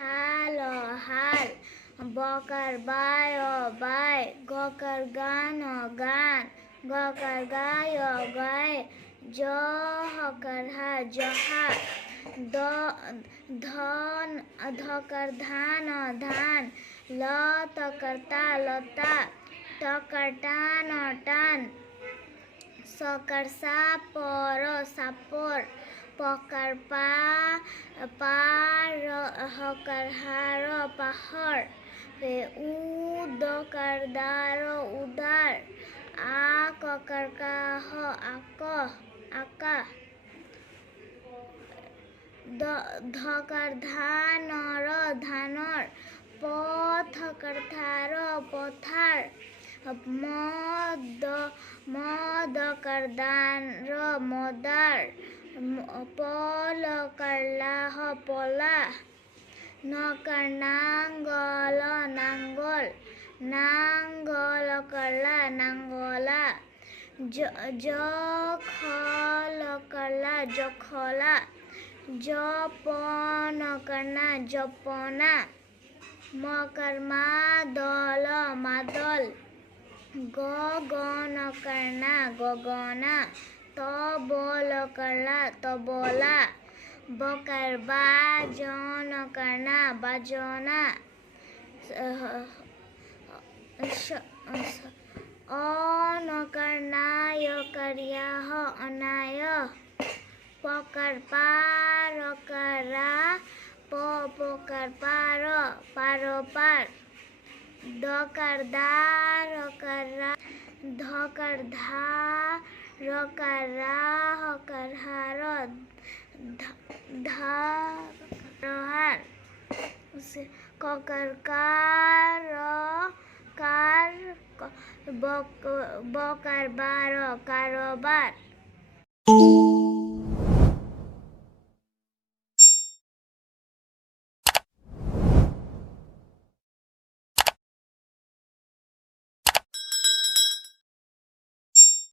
হাল হাল, বকার বায় বায়, গকার গান গান, গকার গায় গায়, জ হকার হা জহা, ধন ধকার ধান ধান, ল তকার তা লতা, টকার টান টান, সকার সাপর সাপর, পকার পা পার, হকার হার পাহাড়, উ দকার দার উদার, আ ককার কাহ আক আকা, ধকার ধানর ধানর, প থকার থার পথার, ম দকার দান মদার, প লকার লাহ পলা, নকার নাঙ্গল নাঙ্গল, নাঙ্গল করলা নাঙ্গলা, জ খলকলা জখলা, জপন করনা জপনা, মকর মাদল মাদল, গগন করনা গগনা, তবল করলা তবলা, বকার বাজন করনা বাজনা, অনকার নায়কার ইয়াহ অনায়, পকার পারকারা, পকার পার পার পার, দকার দারকার রা, ধকার ধা রকার রা, হকার হার ধার, ককার কার কার, বকার বার কারবার।